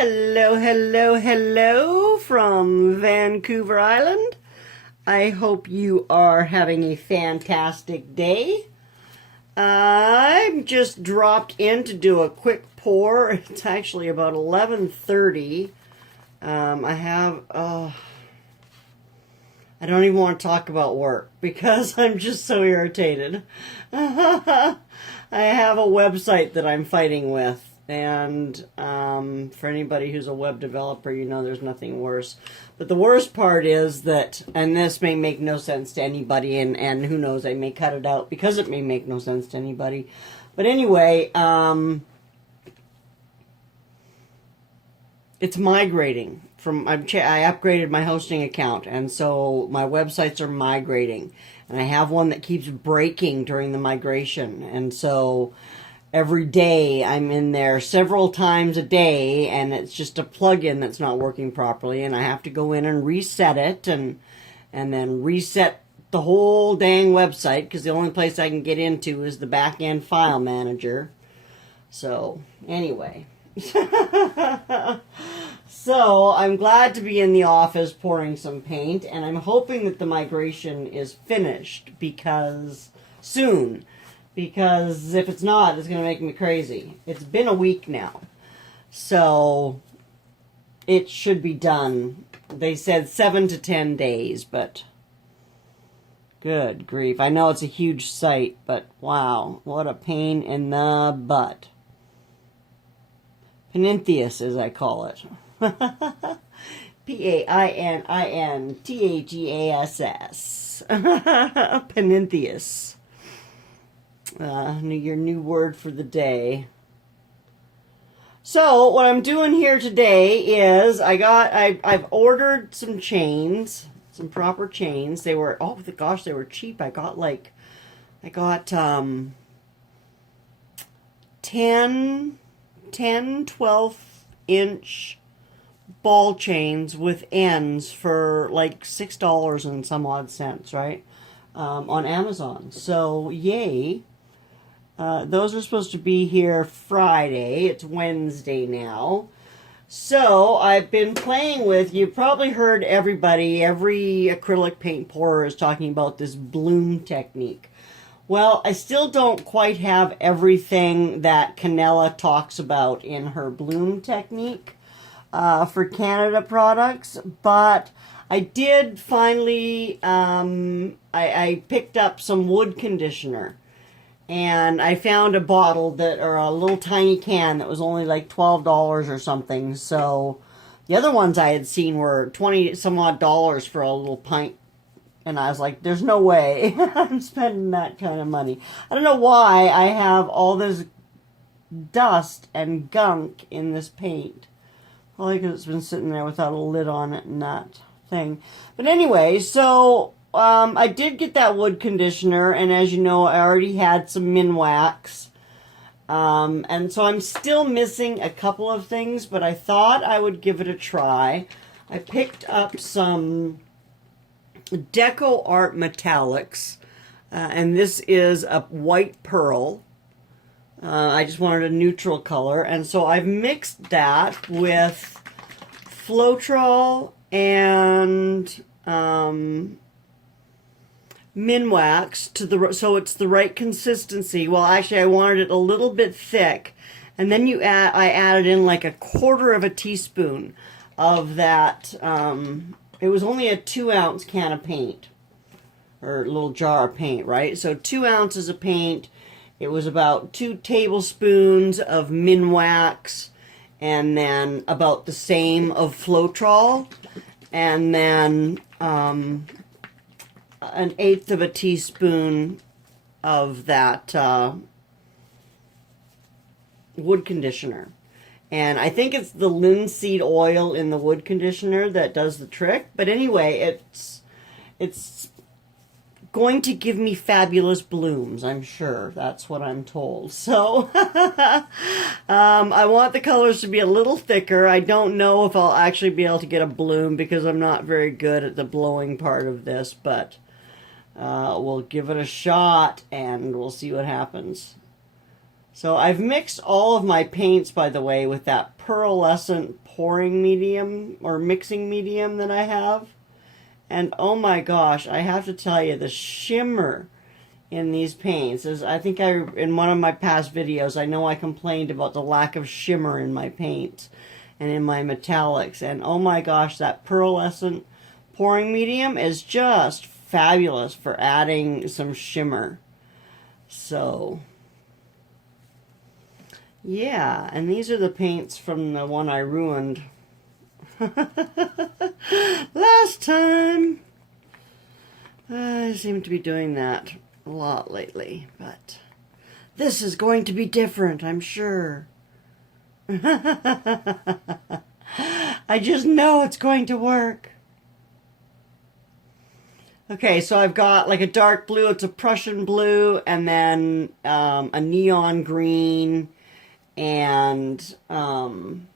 Hello, hello, hello from Vancouver Island. I hope you are having a fantastic day. I'm just dropped in to do a quick pour. It's actually about 11:30. I don't even want to talk about work because I'm just so irritated. I have a website that I'm fighting with. And for anybody who's a web developer, you know there's nothing worse. But the worst part is that, and this may make no sense to anybody, and who knows, I may cut it out because it may make no sense to anybody. But anyway, it's migrating. I upgraded my hosting account, and so my websites are migrating. And I have one that keeps breaking during the migration, and so every day I'm in there several times a day, and it's just a plugin that's not working properly, and I have to go in and reset it, and then reset the whole dang website, because the only place I can get into is the back-end file manager. So, anyway. So, I'm glad to be in the office pouring some paint, and I'm hoping that the migration is finished, soon. Because if it's not, it's going to make me crazy. It's been a week now. So, it should be done. They said 7 to 10 days, but good grief. I know it's a huge site, but wow, what a pain in the butt. Peninthius, as I call it. P-A-I-N-I-N-T-H-E-A-S-S. Peninthius. Your new word for the day. So what I'm doing here today is I've ordered some chains, some proper chains. They were, oh gosh, they were cheap. I got 10 12-inch ball chains with ends for like $6 and some odd cents, right? On Amazon. So yay. Those are supposed to be here Friday. It's Wednesday now. So I've been playing with, you've probably heard every acrylic paint pourer is talking about this bloom technique. Well, I still don't quite have everything that Canella talks about in her bloom technique for Canada products, but I did finally, I picked up some wood conditioner. And I found a bottle or a little tiny can that was only like $12 or something. So the other ones I had seen were 20 some odd dollars for a little pint. And I was like, there's no way I'm spending that kind of money. I don't know why I have all this dust and gunk in this paint. Probably because it's been sitting there without a lid on it and that thing. But anyway, so I did get that wood conditioner, and as you know, I already had some Minwax. And so I'm still missing a couple of things, but I thought I would give it a try. I picked up some Deco Art Metallics, and this is a white pearl. I just wanted a neutral color, and so I've mixed that with Floetrol and Minwax so it's the right consistency. Well, actually, I wanted it a little bit thick, and then I added in like 1/4 of a teaspoon of that. It was only a 2-ounce can of paint, or a little jar of paint, right? So 2 ounces of paint. It was about 2 tablespoons of Minwax, and then about the same of Floetrol, and then 1/8 of a teaspoon of that wood conditioner. And I think it's the linseed oil in the wood conditioner that does the trick. But anyway, it's going to give me fabulous blooms, I'm sure. That's what I'm told. So I want the colors to be a little thicker. I don't know if I'll actually be able to get a bloom because I'm not very good at the blowing part of this, but we'll give it a shot and we'll see what happens. So I've mixed all of my paints, by the way, with that pearlescent pouring medium or mixing medium that I have. And oh my gosh, I have to tell you, the shimmer in these paints is, I think in one of my past videos, I know I complained about the lack of shimmer in my paints and in my metallics. And oh my gosh, that pearlescent pouring medium is just fabulous for adding some shimmer. So yeah, and these are the paints from the one I ruined last time. I seem to be doing that a lot lately, but this is going to be different, I'm sure. I just know it's going to work. Okay, so I've got like a dark blue, it's a Prussian blue, and then a neon green, and an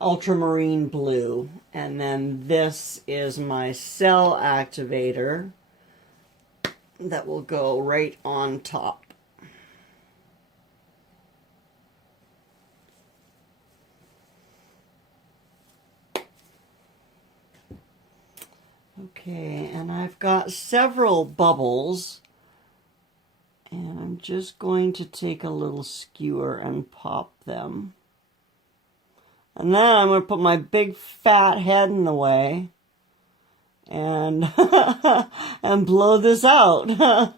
ultramarine blue. And then this is my cell activator that will go right on top. Okay, and I've got several bubbles, and I'm just going to take a little skewer and pop them. And then I'm going to put my big fat head in the way and and blow this out.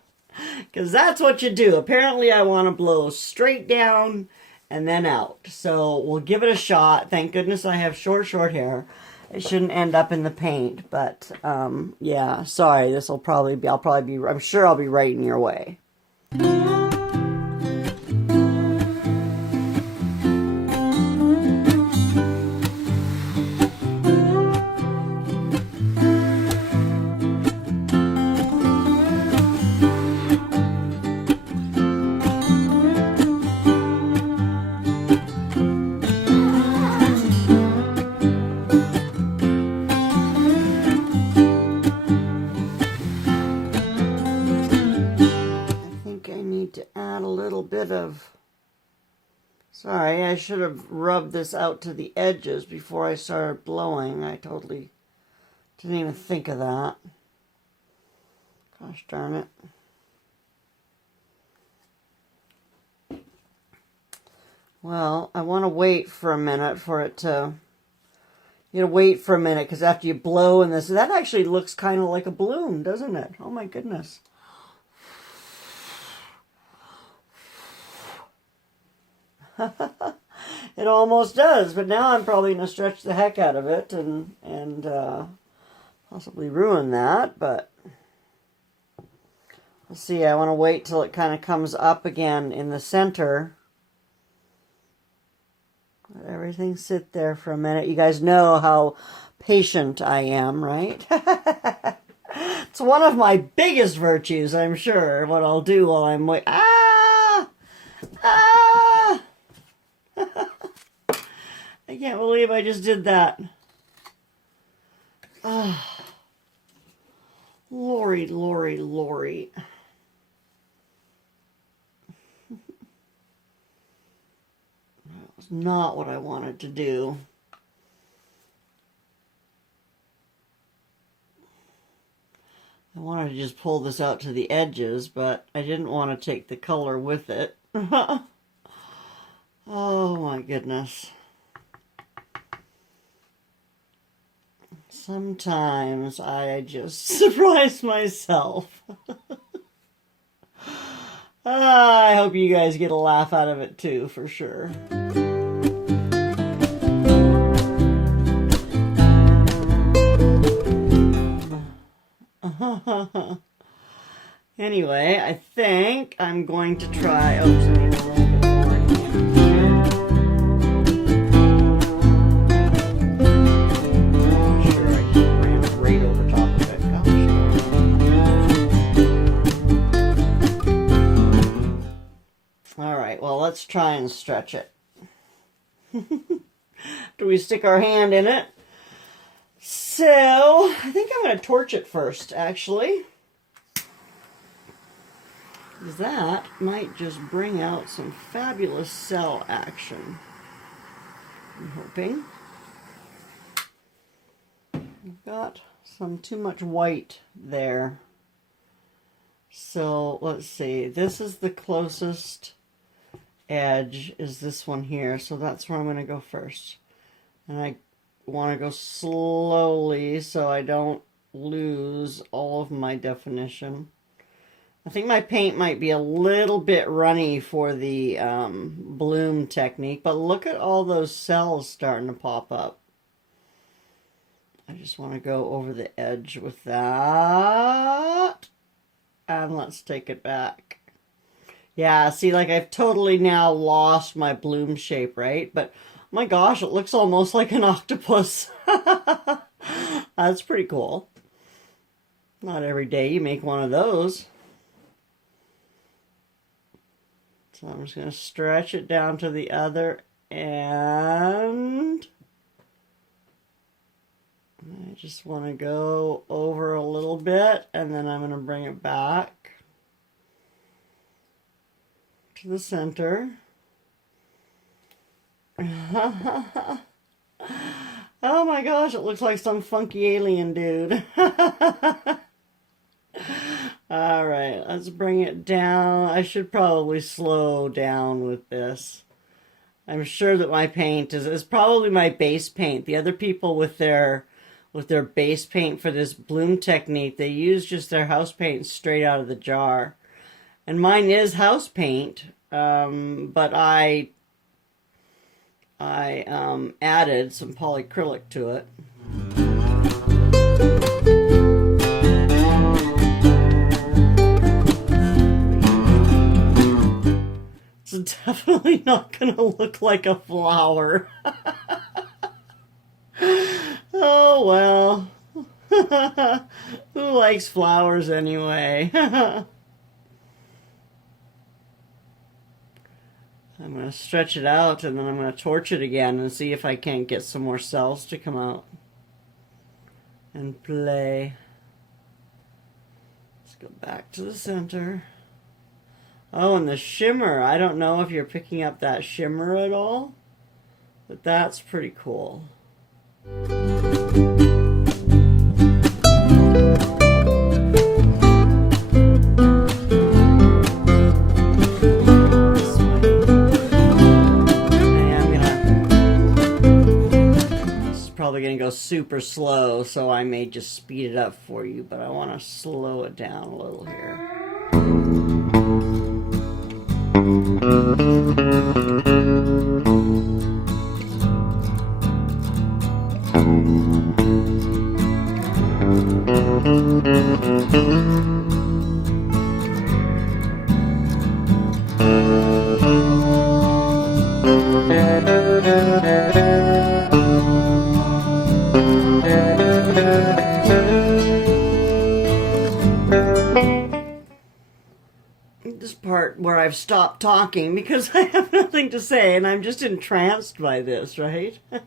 Because that's what you do. Apparently I want to blow straight down and then out. So we'll give it a shot. Thank goodness I have short hair. It shouldn't end up in the paint, but yeah, sorry, this will probably be, I'm sure I'll be right in your way. Sorry, I should have rubbed this out to the edges before I started blowing. I totally didn't even think of that. Gosh darn it. Well, I want to wait for a minute for it to... You gotta wait for a minute, because after you blow in this... That actually looks kind of like a balloon, doesn't it? Oh my goodness. It almost does, but now I'm probably going to stretch the heck out of it and possibly ruin that, but let's see. I want to wait till it kind of comes up again in the center. Let everything sit there for a minute. You guys know how patient I am, right? It's one of my biggest virtues, I'm sure, what I'll do while I'm waiting. Ah! Ah! I can't believe I just did that. Oh, Lori, Lori, Lori. That was not what I wanted to do. I wanted to just pull this out to the edges, but I didn't want to take the color with it. Oh my goodness. Sometimes I just surprise myself. I hope you guys get a laugh out of it too, for sure. Anyway, I think I'm going to try... Oh, sorry. Let's try and stretch it. Do we stick our hand in it? So, I think I'm going to torch it first, actually. That might just bring out some fabulous cell action. I'm hoping. I've got some too much white there. So let's see, this is the closest edge, is this one here. So that's where I'm going to go first. And I want to go slowly so I don't lose all of my definition. I think my paint might be a little bit runny for the bloom technique, but look at all those cells starting to pop up. I just want to go over the edge with that. And let's take it back. Yeah, see, like I've totally now lost my bloom shape, right? But my gosh, it looks almost like an octopus. That's pretty cool. Not every day you make one of those. So I'm just going to stretch it down to the other end. I just want to go over a little bit, and then I'm going to bring it back to the center. Oh my gosh, it looks like some funky alien dude. All right, let's bring it down. I should probably slow down with this. I'm sure that my paint is probably my base paint. The other people with their base paint for this bloom technique, they use just their house paint straight out of the jar. And mine is house paint, but I added some polyacrylic to it. It's definitely not going to look like a flower. Oh, well. Who likes flowers anyway? I'm going to stretch it out, and then I'm going to torch it again and see if I can't get some more cells to come out and play. Let's go back to the center. Oh, and the shimmer. I don't know if you're picking up that shimmer at all, but that's pretty cool. Probably going to go super slow, so I may just speed it up for you, but I want to slow it down a little here. This part where I've stopped talking because I have nothing to say and I'm just entranced by this, right? I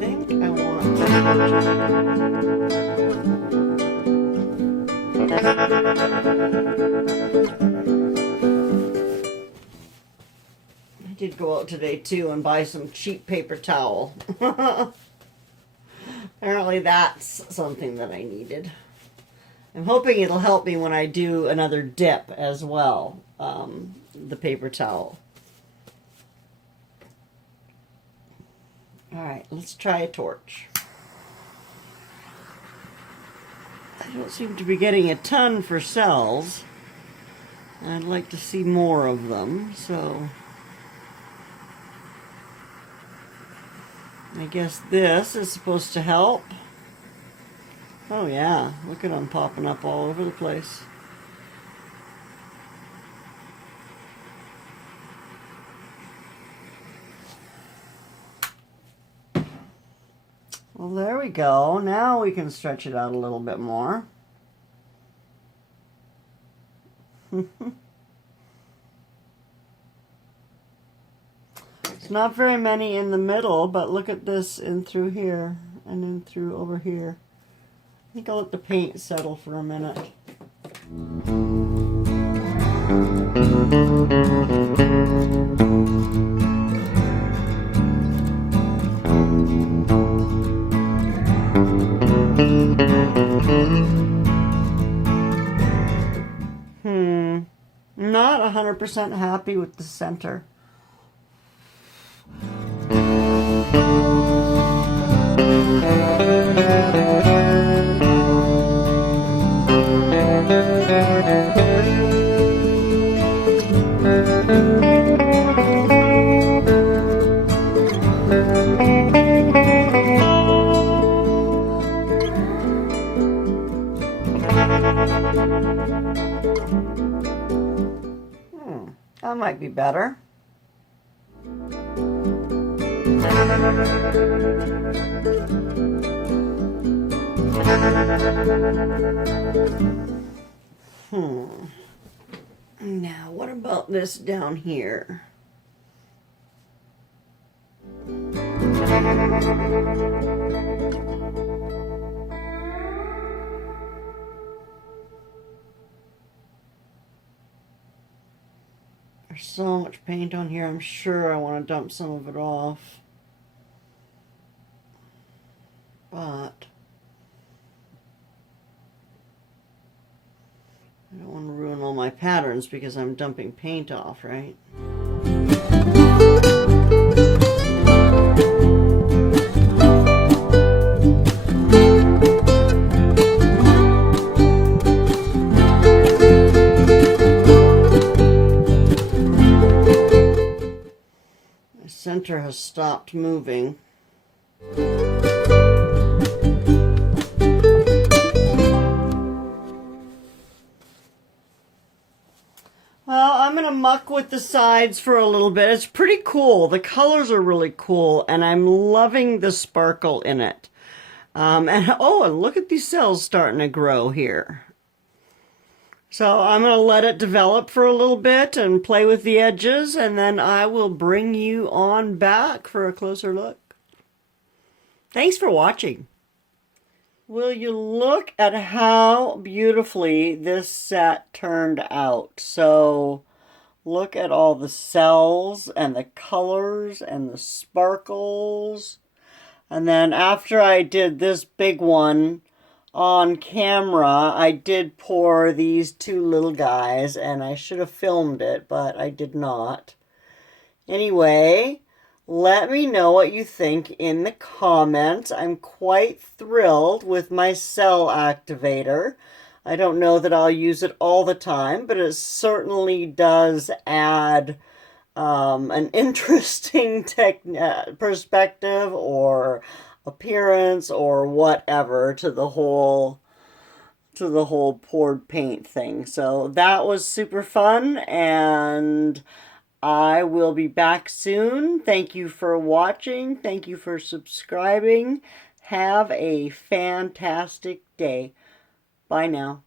think I want I did go out today too and buy some cheap paper towel. Apparently that's something that I needed. I'm hoping it'll help me when I do another dip as well, the paper towel. Alright, let's try a torch. I don't seem to be getting a ton for cells. I'd like to see more of them, so I guess this is supposed to help. Oh yeah, look at them popping up all over the place. Well, there we go. Now we can stretch it out a little bit more. It's not very many in the middle, but look at this in through here and in through over here. I think I'll let the paint settle for a minute. Not 100% happy with the center. That might be better. Now, what about this down here? There's so much paint on here, I'm sure I want to dump some of it off. But I don't want to ruin all my patterns because I'm dumping paint off, right? The center has stopped moving. Well, I'm going to muck with the sides for a little bit. It's pretty cool. The colors are really cool, and I'm loving the sparkle in it. And look at these cells starting to grow here. So I'm going to let it develop for a little bit and play with the edges, and then I will bring you on back for a closer look. Thanks for watching. Will you look at how beautifully this set turned out? So look at all the cells and the colors and the sparkles. And then after I did this big one on camera, I did pour these two little guys, and I should have filmed it, but I did not. Anyway, let me know what you think in the comments. I'm quite thrilled with my cell activator. I don't know that I'll use it all the time, but it certainly does add an interesting perspective or appearance or whatever to the whole poured paint thing. So that was super fun, and I will be back soon. Thank you for watching. Thank you for subscribing. Have a fantastic day. Bye now.